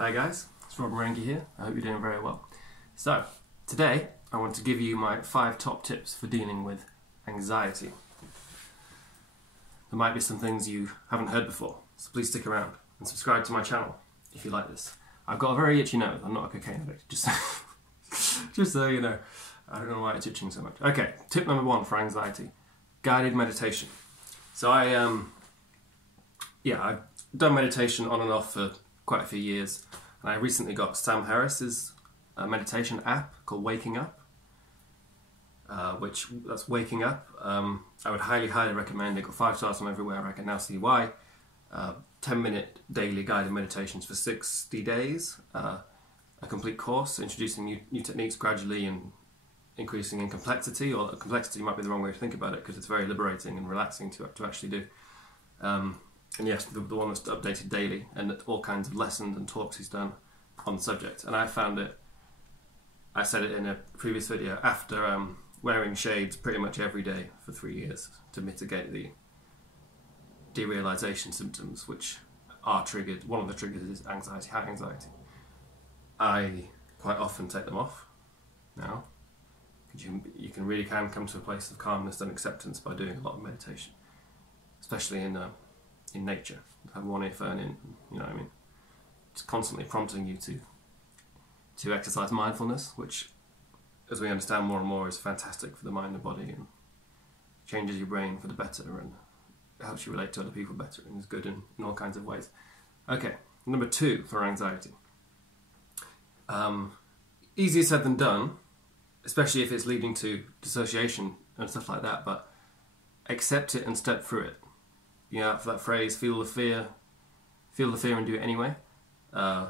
Hi guys, it's Marenghi here. I hope you're doing very well. So, today I want to give you my 5 top tips for dealing with anxiety. There might be some things you haven't heard before, so please stick around and subscribe to my channel if you like this. I've got a very itchy nose. I'm not a cocaine addict, just so you know. I don't know why it's itching so much. Okay, tip number 1 for anxiety: guided meditation. So I've done meditation on and off for quite a few years, and I recently got Sam Harris's meditation app called Waking Up, that's Waking Up. I would highly recommend it. Got 5 stars from everywhere. I can now see why. 10-minute daily guided meditations for 60 days, a complete course introducing new techniques gradually and increasing in complexity, or complexity might be the wrong way to think about it because it's very liberating and relaxing to actually do. And yes, the one that's updated daily, and all kinds of lessons and talks he's done on the subject. And I found it, I said it in a previous video, after wearing shades pretty much every day for 3 years to mitigate the derealization symptoms, which are triggered. One of the triggers is anxiety, high anxiety. I quite often take them off now. You really can come to a place of calmness and acceptance by doing a lot of meditation, especially in nature. Have one earphone in, you know what I mean? It's constantly prompting you to exercise mindfulness, which, as we understand more and more, is fantastic for the mind and body, and changes your brain for the better, and helps you relate to other people better, and is good in all kinds of ways. Okay, number 2 for anxiety. Easier said than done, especially if it's leading to dissociation and stuff like that, but accept it and step through it. You know, for that phrase, feel the fear and do it anyway. I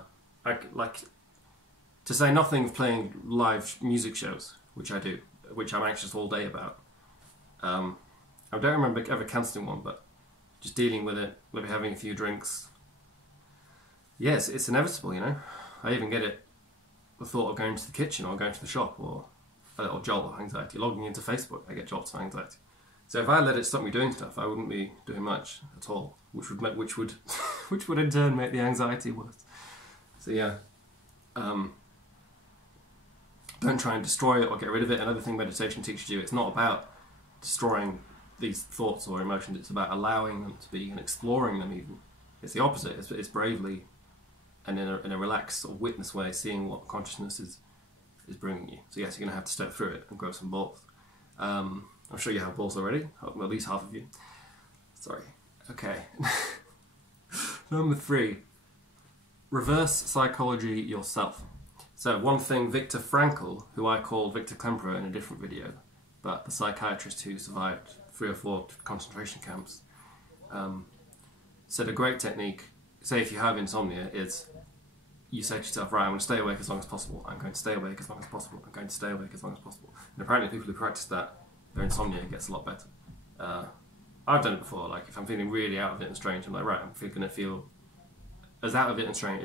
like to say nothing of playing live music shows, which I do, which I'm anxious all day about. I don't remember ever cancelling one, but just dealing with it, maybe having a few drinks. Yes, it's inevitable, you know. I even get it, the thought of going to the kitchen or going to the shop, or a little jolt of anxiety. Logging into Facebook, I get jolts of anxiety. So if I let it stop me doing stuff, I wouldn't be doing much at all, which would in turn make the anxiety worse. So yeah, don't try and destroy it or get rid of it. Another thing meditation teaches you, it's not about destroying these thoughts or emotions, it's about allowing them to be and exploring them even. It's the opposite, it's bravely and in a relaxed or witness way seeing what consciousness is bringing you. So yes, you're going to have to step through it and grow some balls. I'm sure you have balls already, at least half of you. Sorry. Okay. Number 3. Reverse psychology yourself. So one thing Viktor Frankl, who I called Viktor Klemperer in a different video, but the psychiatrist who survived 3 or 4 concentration camps, said a great technique, say if you have insomnia, is you say to yourself, right, I'm going to stay awake as long as possible, I'm going to stay awake as long as possible, I'm going to stay awake as long as possible. And apparently people who practice that, their insomnia gets a lot better. I've done it before, like if I'm feeling really out of it and strange, I'm like, right, I'm going to feel as out of it and strange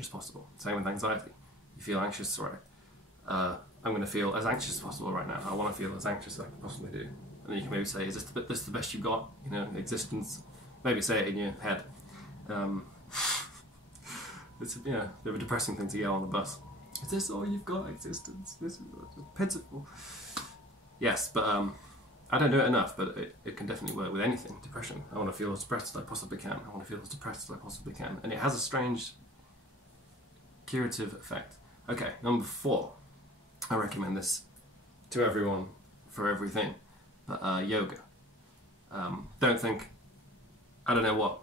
as possible. Same with anxiety. You feel anxious, right? I'm going to feel as anxious as possible right now. I want to feel as anxious as I can possibly do. And then you can maybe say, is this the best you've got, you know, existence? Maybe say it in your head. It's a bit of a depressing thing to yell on the bus. Is this all you've got, existence? This is pitiful. Yes, but I don't do it enough, but it can definitely work with anything. Depression. I want to feel as depressed as I possibly can. I want to feel as depressed as I possibly can. And it has a strange curative effect. Okay, number 4. I recommend this to everyone for everything. But yoga. Don't think, I don't know what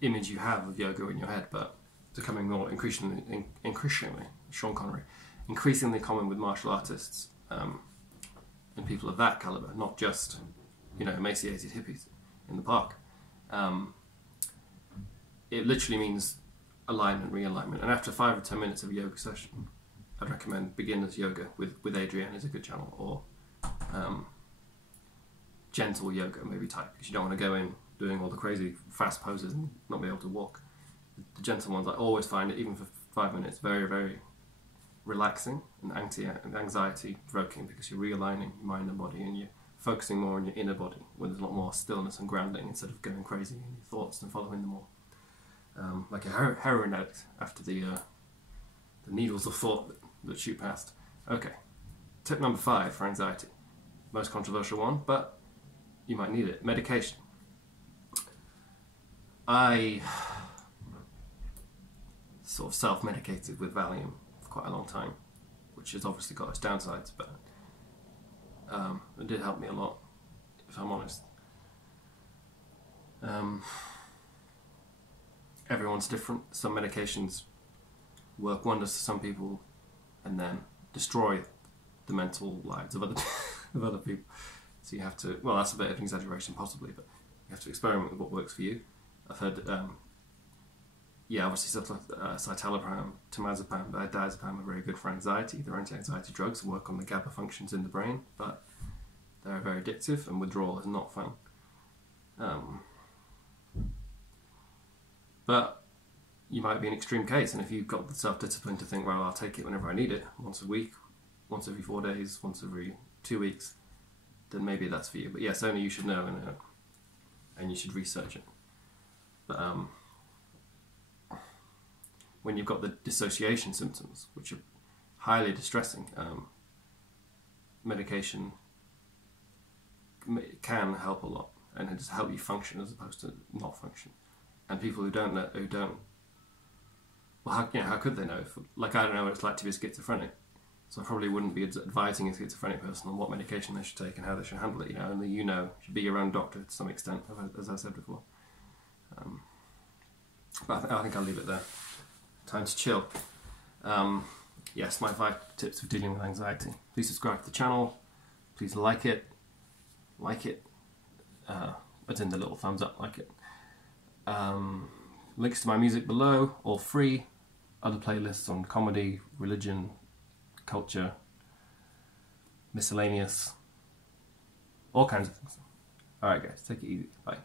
image you have of yoga in your head, but it's becoming more increasingly Sean Connery, increasingly common with martial artists and people of that caliber, not just, you know, emaciated hippies in the park. It literally means alignment, realignment, and after 5 or 10 minutes of a yoga session, I'd recommend beginners yoga with Adrienne is a good channel, or gentle yoga maybe type, because you don't want to go in doing all the crazy fast poses and not be able to walk. The gentle ones, I always find it, even for 5 minutes, very, very relaxing and anxiety provoking, because you're realigning your mind and body and you're focusing more on your inner body, where there's a lot more stillness and grounding instead of going crazy in your thoughts and following them all. like a heroin addict after the needles of thought that shoot past. Okay, tip number 5 for anxiety. Most controversial one, but you might need it. Medication. I sort of self-medicated with Valium for quite a long time, which has obviously got its downsides, but it did help me a lot, if I'm honest. Everyone's different. Some medications work wonders for some people and then destroy the mental lives of other of other people. So you have to, well, that's a bit of an exaggeration possibly, but you have to experiment with what works for you. I've heard, obviously stuff like citalopram, temazepam, diazepam are very good for anxiety. They're anti-anxiety drugs that work on the GABA functions in the brain, but they're very addictive and withdrawal is not fun. But you might be an extreme case, and if you've got the self-discipline to think, well, I'll take it whenever I need it, once a week, once every 4 days, once every 2 weeks, then maybe that's for you. But yes, only you should know, and you should research it. But when you've got the dissociation symptoms, which are highly distressing, medication can help a lot, and it just help you function as opposed to not function. And people who don't know, well, how could they know? Like, I don't know what it's like to be schizophrenic, so I probably wouldn't be advising a schizophrenic person on what medication they should take and how they should handle it. Only you should be your own doctor to some extent, as I said before. But I think I'll leave it there. Time to chill. Yes, my 5 tips for dealing with anxiety. Please subscribe to the channel. Please like it. As in the little thumbs up, like it. Links to my music below, all free. Other playlists on comedy, religion, culture, miscellaneous, all kinds of things. Alright guys, take it easy. Bye.